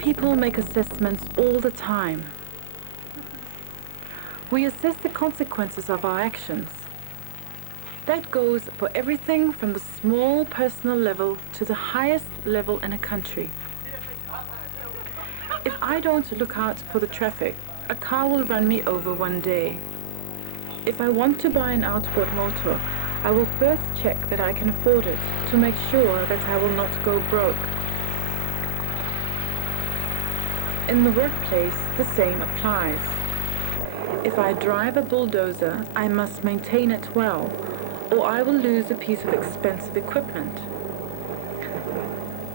people make assessments all the time. We assess the consequences of our actions. That goes for everything from the small personal level to the highest level in a country. If I don't look out for the traffic, a car will run me over one day. If I want to buy an outboard motor, I will first check that I can afford it to make sure that I will not go broke. In the workplace, the same applies. If I drive a bulldozer, I must maintain it well, or I will lose a piece of expensive equipment.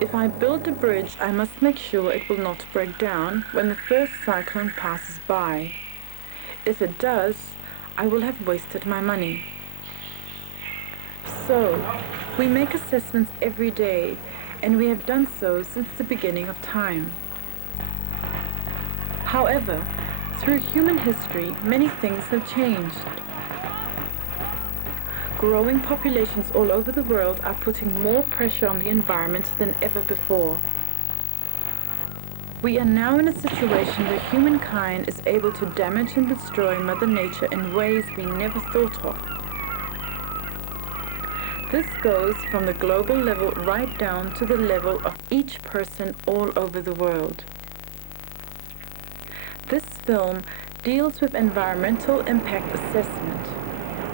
If I build a bridge, I must make sure it will not break down when the first cyclone passes by. If it does, I will have wasted my money. So, we make assessments every day, and we have done so since the beginning of time. However, through human history, many things have changed. Growing populations all over the world are putting more pressure on the environment than ever before. We are now in a situation where humankind is able to damage and destroy Mother Nature in ways we never thought of. This goes from the global level right down to the level of each person all over the world. This film deals with environmental impact assessment,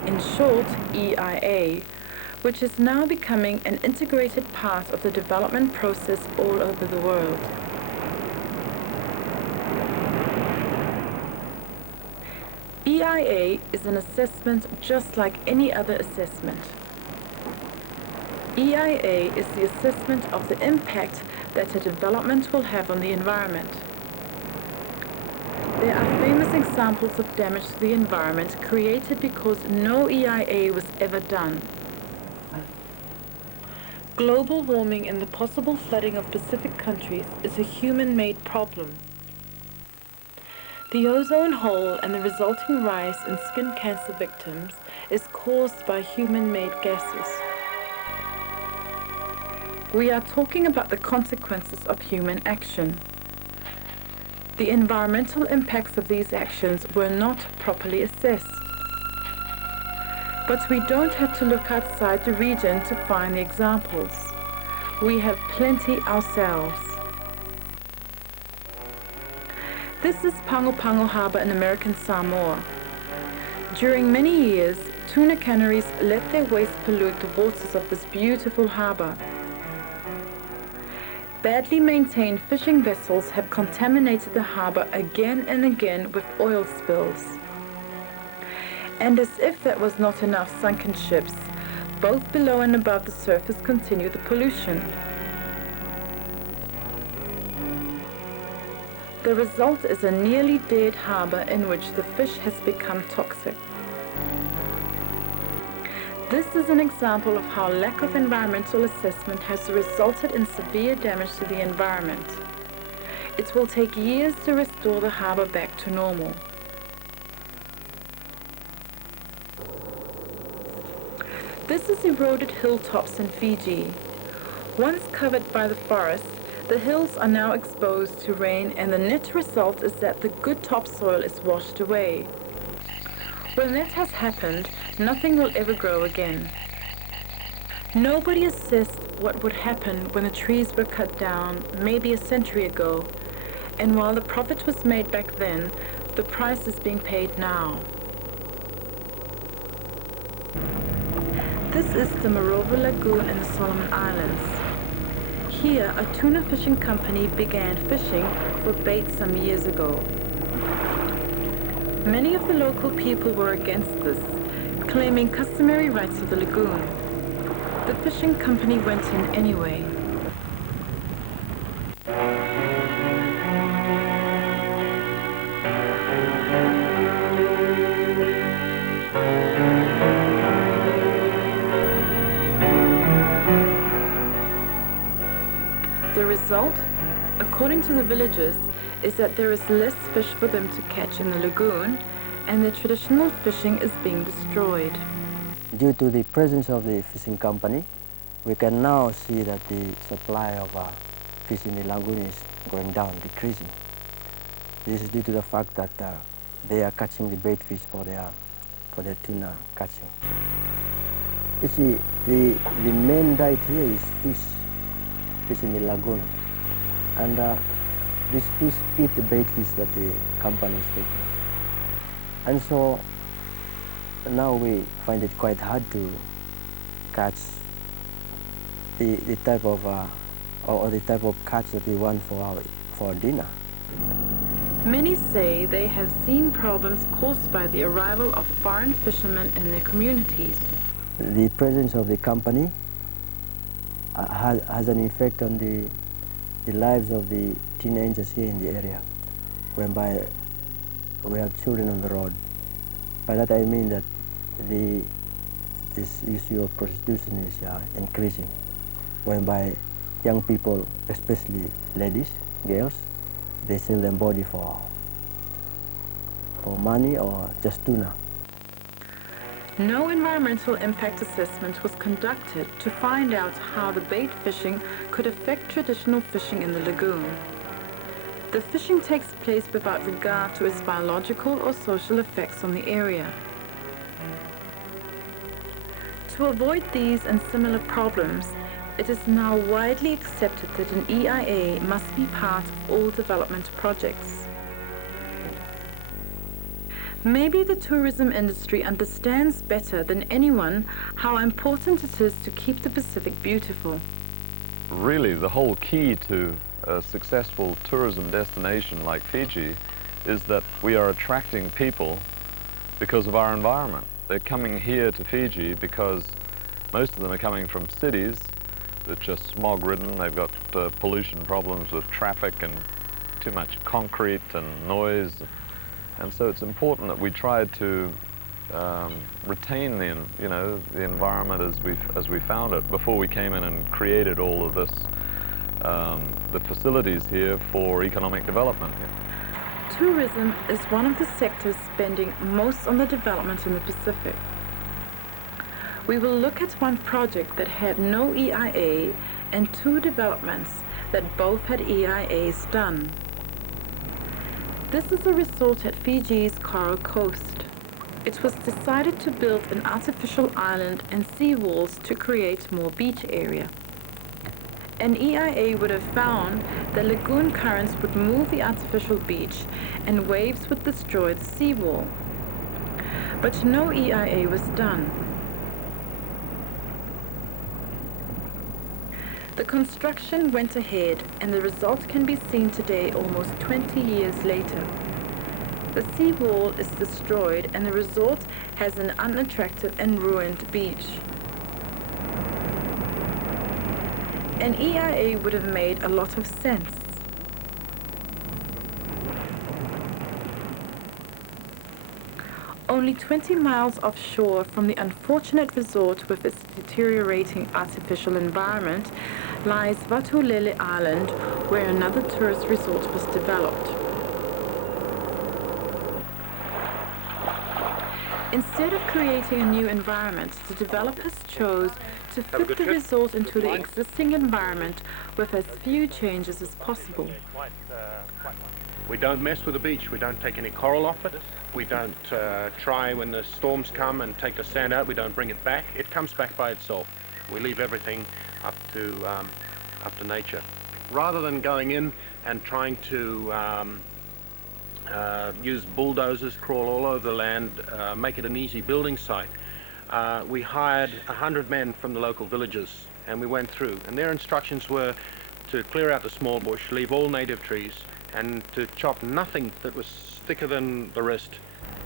in short EIA, which is now becoming an integrated part of the development process all over the world. EIA is an assessment just like any other assessment. EIA is the assessment of the impact that a development will have on the environment. There are famous examples of damage to the environment created because no EIA was ever done. Global warming and the possible flooding of Pacific countries is a human-made problem. The ozone hole and the resulting rise in skin cancer victims is caused by human-made gases. We are talking about the consequences of human action. The environmental impacts of these actions were not properly assessed. But we don't have to look outside the region to find the examples. We have plenty ourselves. This is Pago Pago Harbor in American Samoa. During many years, tuna canneries let their waste pollute the waters of this beautiful harbor. Badly maintained fishing vessels have contaminated the harbor again and again with oil spills. And as if that was not enough, sunken ships, both below and above the surface, continue the pollution. The result is a nearly dead harbor in which the fish has become toxic. This is an example of how lack of environmental assessment has resulted in severe damage to the environment. It will take years to restore the harbor back to normal. This is eroded hilltops in Fiji. Once covered by the forest, the hills are now exposed to rain, and the net result is that the good topsoil is washed away. When that has happened, nothing will ever grow again. Nobody assessed what would happen when the trees were cut down maybe a century ago, and while the profit was made back then, the price is being paid now. This is the Morova Lagoon in the Solomon Islands. Here, a tuna fishing company began fishing for bait some years ago. Many of the local people were against this, claiming customary rights of the lagoon. The fishing company went in anyway. The result, according to the villagers, is that there is less fish for them to catch in the lagoon, and the traditional fishing is being destroyed. Due to the presence of the fishing company, we can now see that the supply of fish in the lagoon is going down, decreasing. This is due to the fact that they are catching the bait fish for their tuna catching. You see, the main diet here is fish in the lagoon. And these fish eat the bait fish that the company is taking. And so now we find it quite hard to catch the type of or the type of catch that we want for dinner. Many say they have seen problems caused by the arrival of foreign fishermen in their communities. The presence of the company has an effect on the lives of the teenagers here in the area, whereby we have children on the road. By that I mean that this issue of prostitution is increasing, whereby young people, especially ladies, girls, they sell their body for money or just tuna. No environmental impact assessment was conducted to find out how the bait fishing could affect traditional fishing in the lagoon. The fishing takes place without regard to its biological or social effects on the area. To avoid these and similar problems, it is now widely accepted that an EIA must be part of all development projects. Maybe the tourism industry understands better than anyone how important it is to keep the Pacific beautiful. Really, the whole key to a successful tourism destination like Fiji is that we are attracting people because of our environment. They're coming here to Fiji because most of them are coming from cities that are smog-ridden. They've got pollution problems with traffic and too much concrete and noise. And so it's important that we try to retain the environment as we found it before we came in and created all of this, the facilities here for economic development. Tourism is one of the sectors spending most on the development in the Pacific. We will look at one project that had no EIA and two developments that both had EIAs done. This is a resort at Fiji's Coral Coast. It was decided to build an artificial island and seawalls to create more beach area. An EIA would have found the lagoon currents would move the artificial beach and waves would destroy the seawall. But no EIA was done. The construction went ahead and the result can be seen today almost 20 years later. The seawall is destroyed and the resort has an unattractive and ruined beach. An EIA would have made a lot of sense. Only 20 miles offshore from the unfortunate resort with its deteriorating artificial environment lies Vatulele Island, where another tourist resort was developed. Instead of creating a new environment, the developers chose to fit the resort into the existing environment with as few changes as possible. We don't mess with the beach. We don't take any coral off it. We don't try when the storms come and take the sand out. We don't bring it back. It comes back by itself. We leave everything up to nature. Rather than going in and trying to use bulldozers, crawl all over the land, make it an easy building site, we hired 100 men from the local villages and we went through. And their instructions were to clear out the small bush, leave all native trees, and to chop nothing that was thicker than the wrist.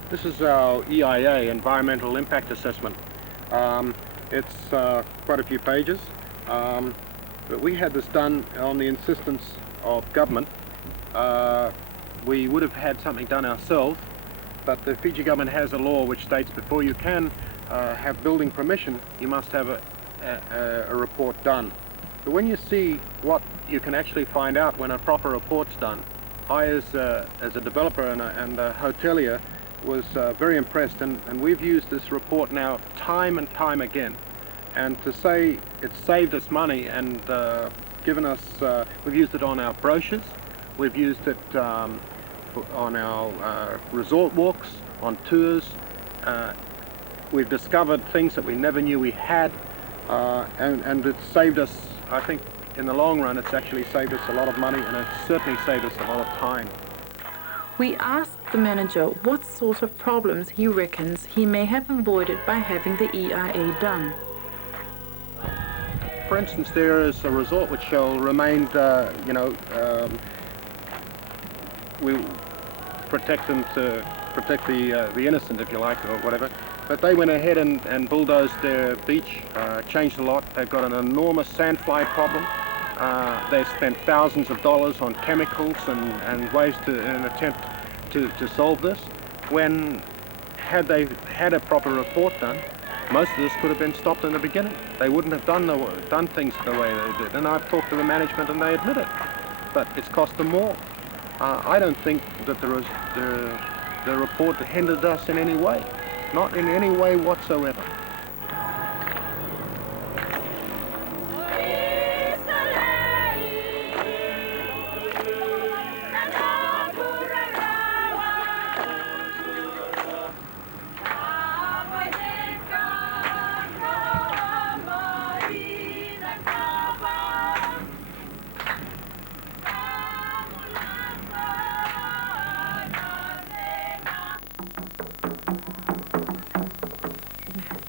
This is our EIA, Environmental Impact Assessment. It's quite a few pages, but we had this done on the insistence of government. We would have had something done ourselves, but the Fiji government has a law which states before you can have building permission, you must have a report done. But when you see what you can actually find out when a proper report's done, I, as a developer and a hotelier, was very impressed, and we've used this report now time and time again. And to say it's saved us money and given us, we've used it on our brochures We've used it on our resort walks, on tours. We've discovered things that we never knew we had, and it's saved us, I think, in the long run, it's actually saved us a lot of money, and it's certainly saved us a lot of time. We asked the manager what sort of problems he reckons he may have avoided by having the EIA done. For instance, there is a resort which shall remain, we protect them to protect the innocent, if you like, or whatever. But they went ahead and bulldozed their beach, changed a lot. They've got an enormous sandfly problem. They've spent thousands of dollars on chemicals and ways in an attempt to solve this. When, had they had a proper report done, most of this could have been stopped in the beginning. They wouldn't have done things the way they did. And I've talked to the management and they admit it. But it's cost them more. I don't think that the report hindered us in any way. Not in any way whatsoever.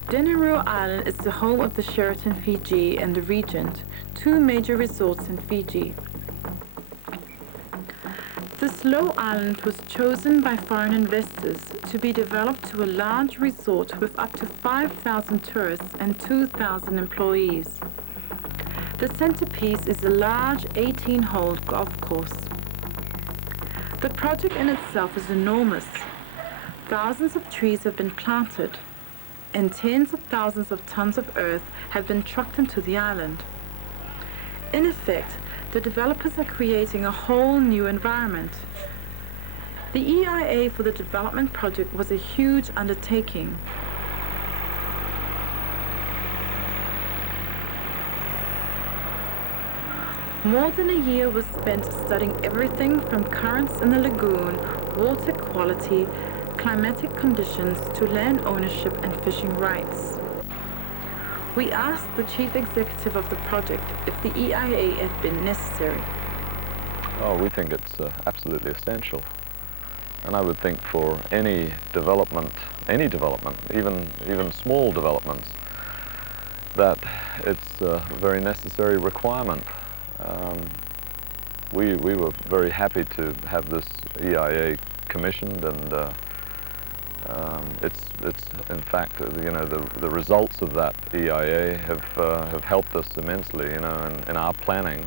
Denarau Island is the home of the Sheraton Fiji and the Regent, two major resorts in Fiji. This low island was chosen by foreign investors to be developed to a large resort with up to 5,000 tourists and 2,000 employees. The centerpiece is a large 18-hole golf course. The project in itself is enormous. Thousands of trees have been planted, and tens of thousands of tons of earth have been trucked into the island. In effect, the developers are creating a whole new environment. The EIA for the development project was a huge undertaking. More than a year was spent studying everything from currents in the lagoon, water quality, climatic conditions to land ownership and fishing rights. We asked the chief executive of the project if the EIA had been necessary. Oh, we think it's absolutely essential. And I would think for any development, even small developments, that it's a very necessary requirement. We were very happy to have this EIA commissioned, and it's in fact, the results of that EIA have helped us immensely, in our planning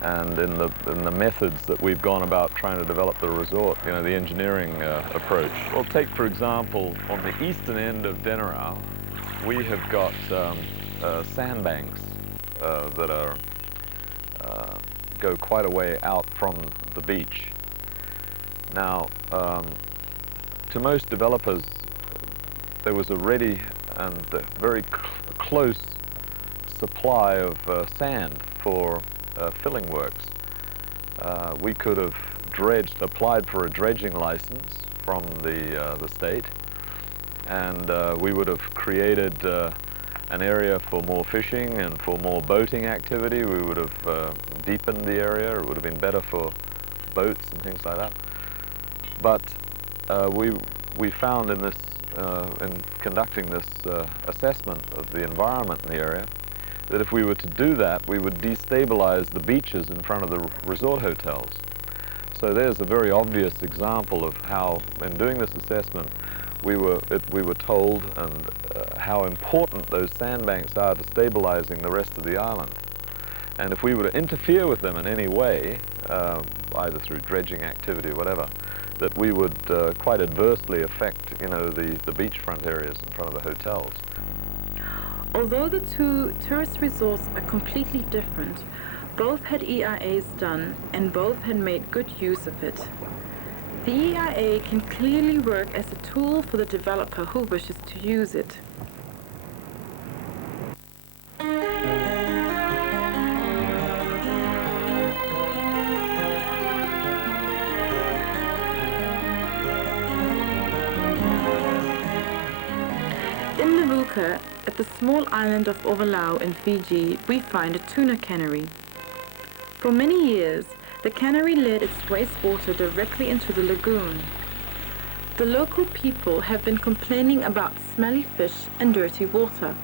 and in the methods that we've gone about trying to develop the resort, the engineering approach. Well, take for example, on the eastern end of Denarau, we have got sandbanks that are go quite a way out from the beach. Now, to most developers, there was a ready and very close supply of sand for filling works. We could have applied for a dredging license from the state, and we would have created an area for more fishing and for more boating activity. We would have deepened the area. It would have been better for boats and things like that. But we found in conducting this assessment of the environment in the area, that if we were to do that, we would destabilize the beaches in front of the resort hotels. So there's a very obvious example of how, in doing this assessment, we were told how important those sandbanks are to stabilizing the rest of the island. And if we were to interfere with them in any way, either through dredging activity or whatever, that we would quite adversely affect, the beachfront areas in front of the hotels. Although the two tourist resorts are completely different, both had EIAs done and both had made good use of it. The EIA can clearly work as a tool for the developer who wishes to use it. Levuka, at the small island of Ovalau in Fiji, we find a tuna cannery. For many years, the cannery led its wastewater directly into the lagoon. The local people have been complaining about smelly fish and dirty water.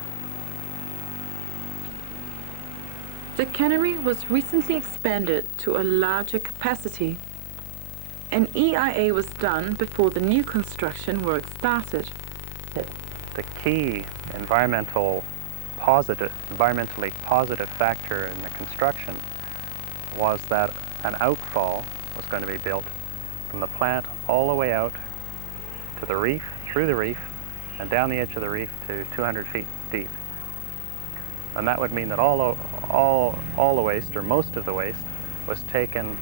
The cannery was recently expanded to a larger capacity. An EIA was done before the new construction work started. The key environmentally positive factor in the construction was that an outfall was going to be built from the plant all the way out to the reef, through the reef, and down the edge of the reef to 200 feet deep. And that would mean that all the waste, or most of the waste, was taken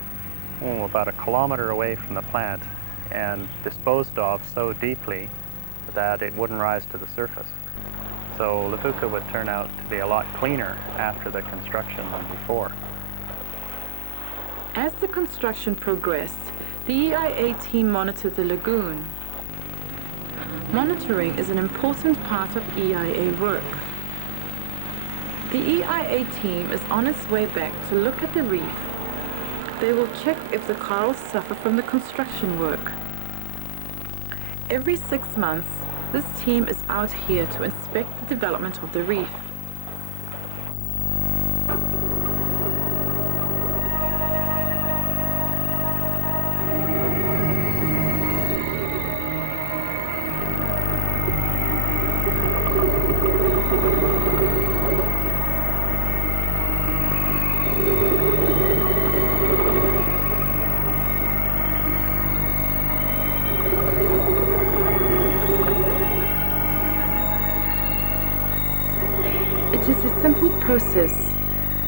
about a kilometer away from the plant and disposed of so deeply that it wouldn't rise to the surface. So Levuka would turn out to be a lot cleaner after the construction than before. As the construction progressed, the EIA team monitored the lagoon. Monitoring is an important part of EIA work. The EIA team is on its way back to look at the reef. They will check if the corals suffer from the construction work. Every 6 months, this team is out here to inspect the development of the reef. It is a simple process.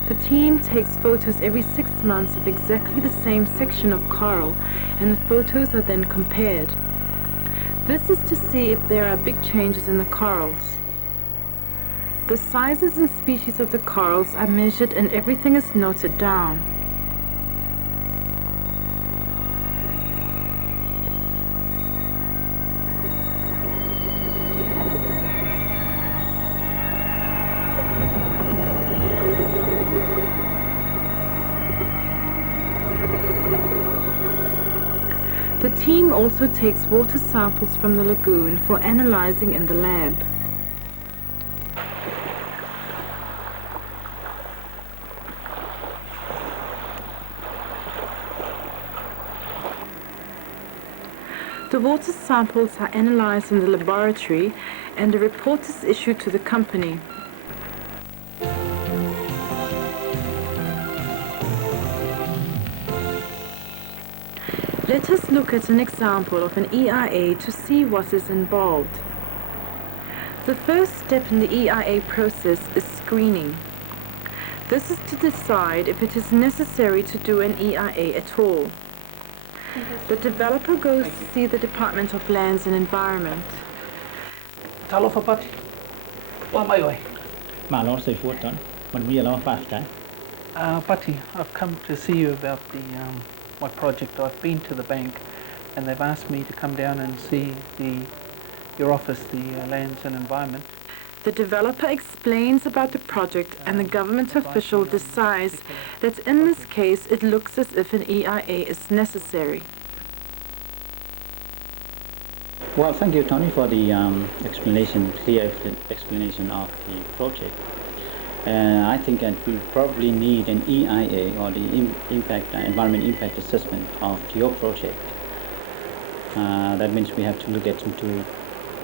The team takes photos every 6 months of exactly the same section of coral, and the photos are then compared. This is to see if there are big changes in the corals. The sizes and species of the corals are measured and everything is noted down. The team also takes water samples from the lagoon for analyzing in the lab. The water samples are analyzed in the laboratory and a report is issued to the company. Let us look at an example of an EIA to see what is involved. The first step in the EIA process is screening. This is to decide if it is necessary to do an EIA at all. The developer goes to see the Department of Lands and Environment. Patti, I've come to see you about my project. I've been to the bank and they've asked me to come down and see your office, the Lands and Environment. The developer explains about the project and the government official decides that in this case it looks as if an EIA is necessary. Well, thank you, Tony, for the clear explanation of the project. I think that we probably need an EIA, or the environment impact assessment of your project. That means we have to look into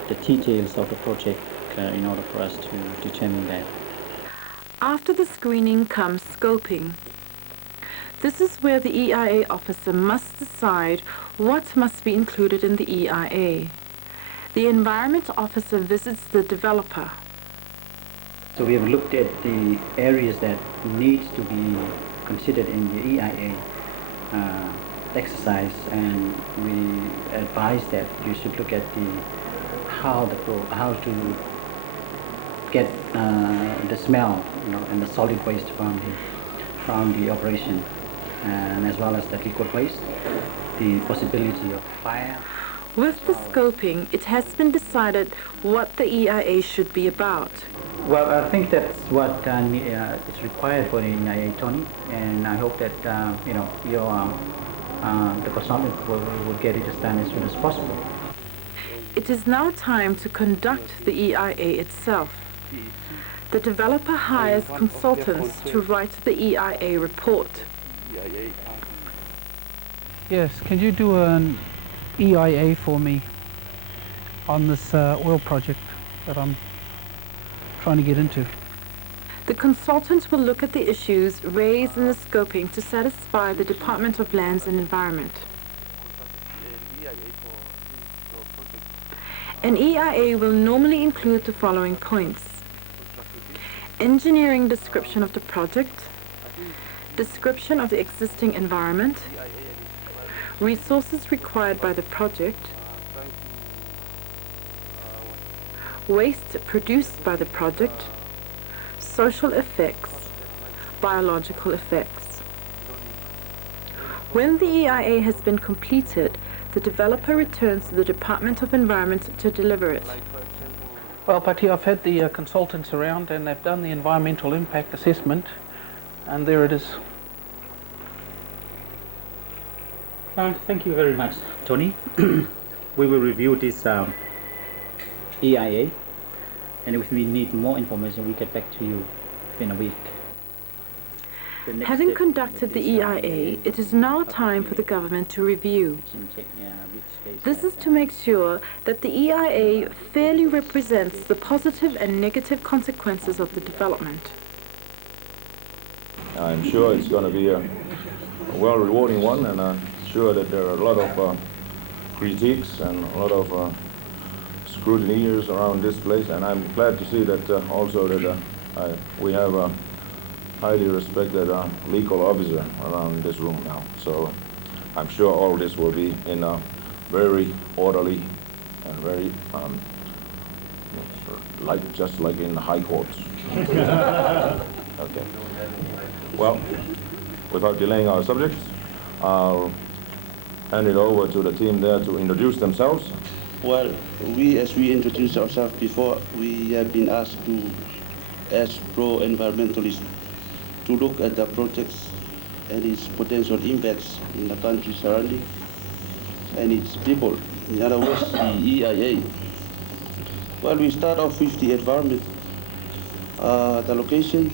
the details of the project in order for us to determine that. After the screening comes scoping. This is where the EIA officer must decide what must be included in the EIA. The environment officer visits the developer. So we have looked at the areas that needs to be considered in the EIA exercise, and we advise that you should look at how to get the smell, and the solid waste from the operation, and as well as the liquid waste, the possibility of fire. With the scoping, it has been decided what the EIA should be about. Well, I think that's what is required for the EIA, Tony, and I hope that the consultant will get it done as soon as possible. It is now time to conduct the EIA itself. The developer hires consultants to write the EIA report. Yes, can you do an EIA for me on this oil project that I'm trying to get into? The consultant will look at the issues raised in the scoping to satisfy the Department of Lands and Environment. An EIA will normally include the following points: engineering description of the project, description of the existing environment, resources required by the project, waste produced by the project, social effects, biological effects. When the EIA has been completed, the developer returns to the Department of Environment to deliver it. Well, Patti, I've had the consultants around and they've done the environmental impact assessment, and there it is. Thank you very much, Tony. We will review this EIA, and if we need more information, we'll get back to you in a week. Having conducted the EIA, it is now time for the government to review. This is to make sure that the EIA fairly represents the positive and negative consequences of the development. I'm sure it's going to be a well rewarding one, and I'm sure that there are a lot of critiques and a lot of scrutineers around this place, and I'm glad to see that also that we have a highly respected legal officer around this room now. So I'm sure all this will be in a very orderly and very just like in the high courts. Okay. Well, without delaying our subjects, I'll hand it over to the team there to introduce themselves. Well, as we introduced ourselves before, we have been asked to, as pro-environmentalists, to look at the projects and its potential impacts in the country surrounding and its people. In other words, the EIA. Well, we start off with the environment, the location.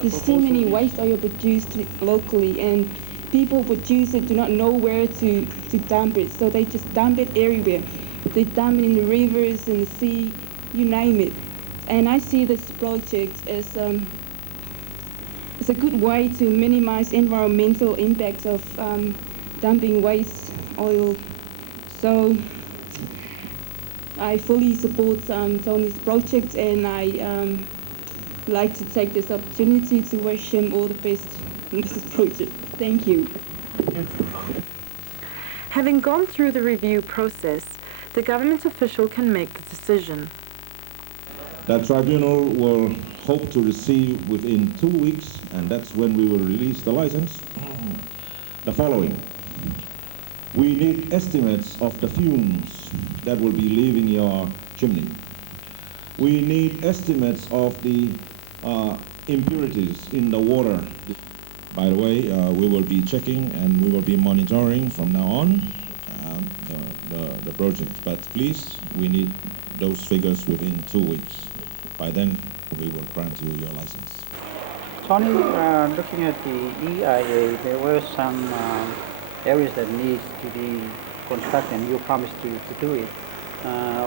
There's so many waste oil produced locally, and people produce it do not know where to dump it, so they just dump it everywhere. They dump it in the rivers, in the sea, you name it. And I see this project as a good way to minimize environmental impacts of dumping waste oil. So I fully support Tony's project, and I like to take this opportunity to wish him all the best in this project. Thank you. Having gone through the review process, the government official can make the decision. That tribunal will hope to receive within 2 weeks, and that's when we will release the license, the following. We need estimates of the fumes that will be leaving your chimney. We need estimates of the impurities in the water. By the way, we will be checking and we will be monitoring from now on the project. But please, we need those figures within 2 weeks. By then, we will grant you your license. Tony, looking at the EIA, there were some areas that need to be constructed, and you promised to do it.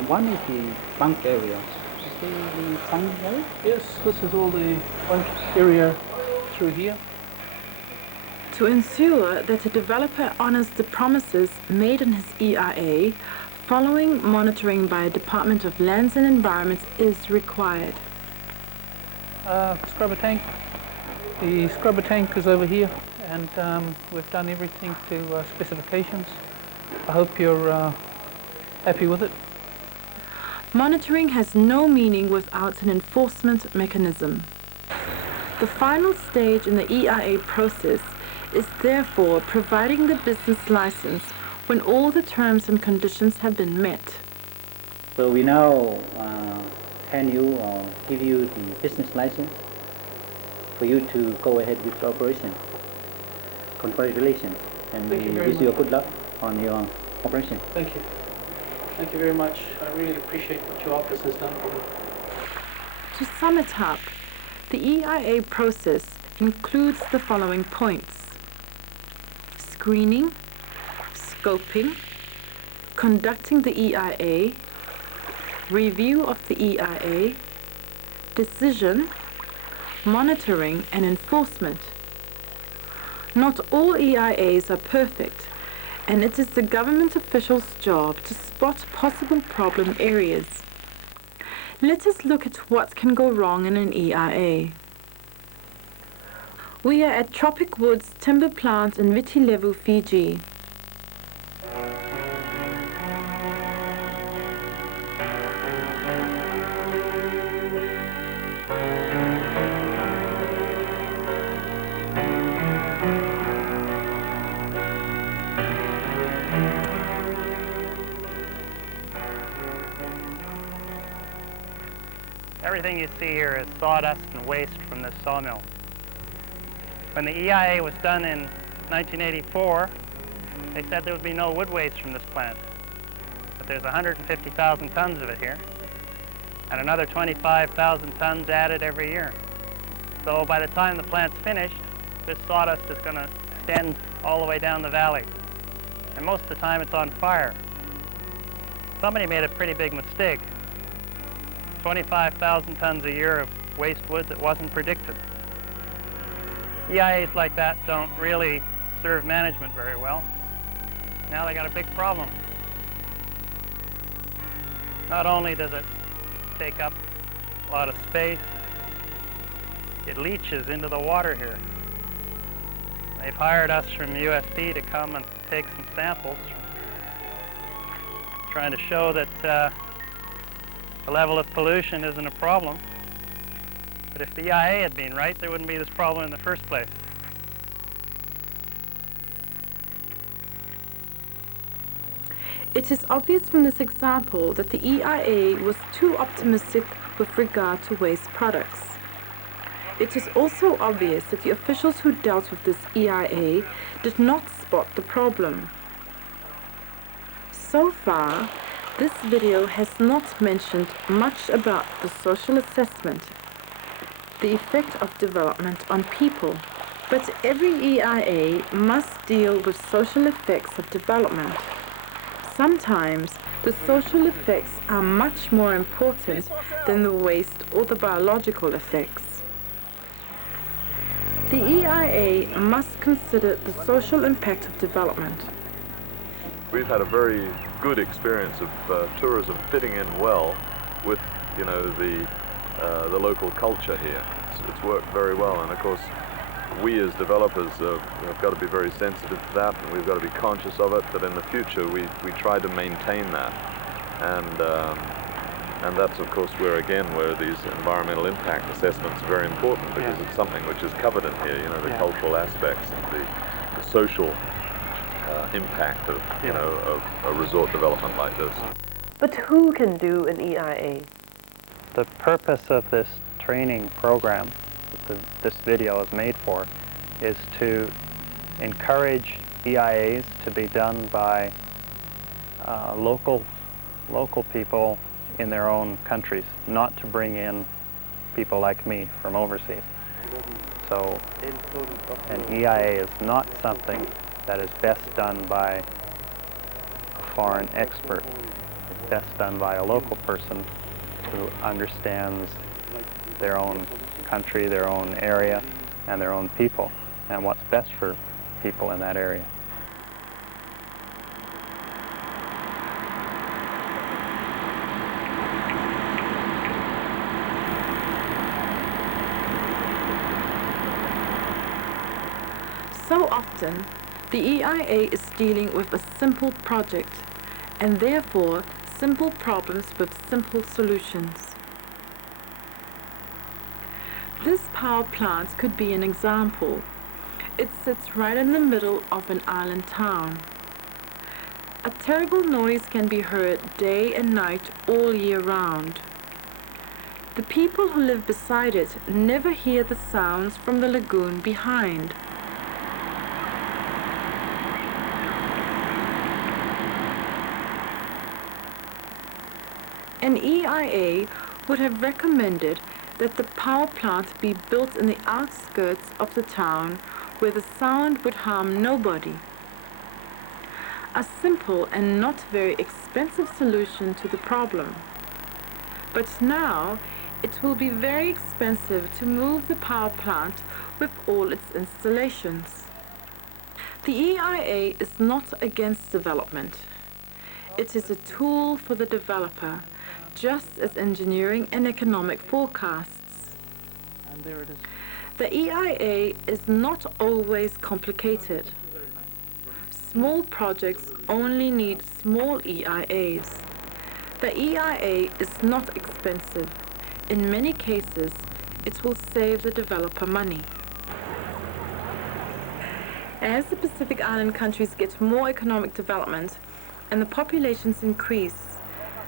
One is the bunk area. Is the bunk area? Yes, this is all the bunk area through here. To ensure that the developer honors the promises made in his EIA, following monitoring by Department of Lands and Environment is required. Scrubber tank. The scrubber tank is over here, and we've done everything to specifications. I hope you're happy with it. Monitoring has no meaning without an enforcement mechanism. The final stage in the EIA process is therefore providing the business license when all the terms and conditions have been met. So we now hand you or give you the business license for you to go ahead with the operation. Congratulations, and we wish you good luck on your operation. Thank you. Thank you very much. I really appreciate what your office has done for me. To sum it up, the EIA process includes the following points: screening, scoping, conducting the EIA, review of the EIA, decision, monitoring and enforcement. Not all EIAs are perfect, and it is the government official's job to spot possible problem areas. Let us look at what can go wrong in an EIA. We are at Tropic Woods Timber Plant in Viti Levu, Fiji. Everything you see here is sawdust and waste from this sawmill. When the EIA was done in 1984, they said there would be no wood waste from this plant. But there's 150,000 tons of it here, and another 25,000 tons added every year. So by the time the plant's finished, this sawdust is going to extend all the way down the valley. And most of the time it's on fire. Somebody made a pretty big mistake. 25,000 tons a year of waste wood that wasn't predicted. EIAs like that don't really serve management very well. Now they got a big problem. Not only does it take up a lot of space, it leaches into the water here. They've hired us from USP to come and take some samples, trying to show that the level of pollution isn't a problem. But if the EIA had been right, there wouldn't be this problem in the first place. It is obvious from this example that the EIA was too optimistic with regard to waste products. It is also obvious that the officials who dealt with this EIA did not spot the problem. So far, this video has not mentioned much about the social assessment, the effect of development on people, but every EIA must deal with social effects of development. Sometimes the social effects are much more important than the waste or the biological effects. The EIA must consider the social impact of development. We've had a very good experience of tourism fitting in well with, you know, the local culture here. It's worked very well, and of course, we as developers have got to be very sensitive to that, and we've got to be conscious of it. But in the future, we try to maintain that, and that's of course where these environmental impact assessments are very important, because it's something which is covered in here. You know, the cultural aspects and the social impact of of a resort development like this. But who can do an EIA? The purpose of this training program that this video is made for is to encourage EIAs to be done by local people in their own countries, not to bring in people like me from overseas. So an EIA is not something that is best done by a foreign expert. It's best done by a local person who understands their own country, their own area, and their own people, and what's best for people in that area. So often, the EIA is dealing with a simple project, and therefore simple problems with simple solutions. This power plant could be an example. It sits right in the middle of an island town. A terrible noise can be heard day and night all year round. The people who live beside it never hear the sounds from the lagoon behind. An EIA would have recommended that the power plant be built in the outskirts of the town where the sound would harm nobody. A simple and not very expensive solution to the problem. But now it will be very expensive to move the power plant with all its installations. The EIA is not against development. It is a tool for the developer, just as engineering and economic forecasts. And there it is. The EIA is not always complicated. Small projects only need small EIAs. The EIA is not expensive. In many cases, it will save the developer money. As the Pacific Island countries get more economic development and the populations increase,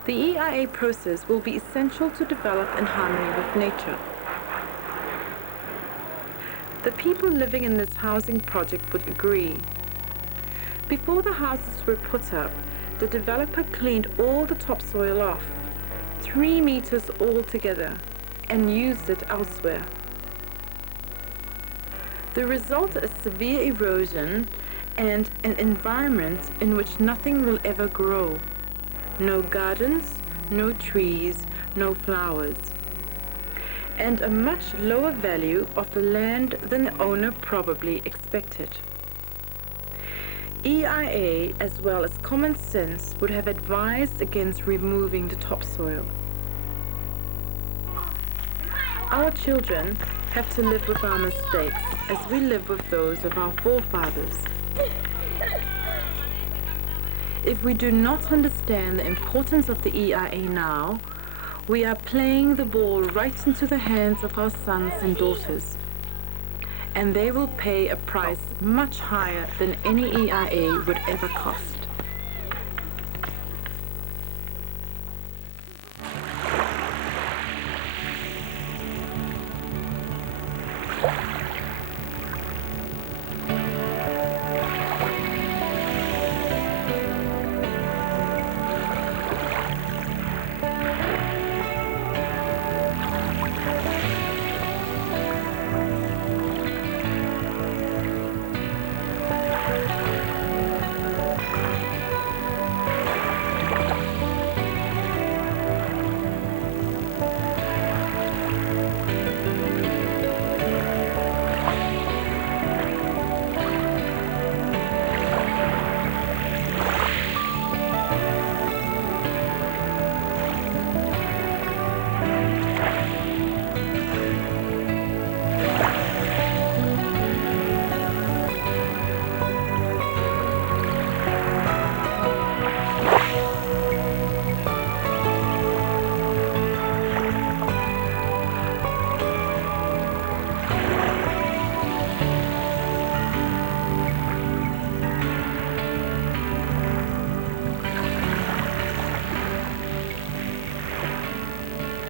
the EIA process will be essential to develop in harmony with nature. The people living in this housing project would agree. Before the houses were put up, the developer cleaned all the topsoil off, 3 meters altogether, and used it elsewhere. The result is severe erosion and an environment in which nothing will ever grow. No gardens, no trees, no flowers. And a much lower value of the land than the owner probably expected. EIA, as well as common sense, would have advised against removing the topsoil. Our children have to live with our mistakes as we live with those of our forefathers. If we do not understand the importance of the EIA now, we are playing the ball right into the hands of our sons and daughters. And they will pay a price much higher than any EIA would ever cost.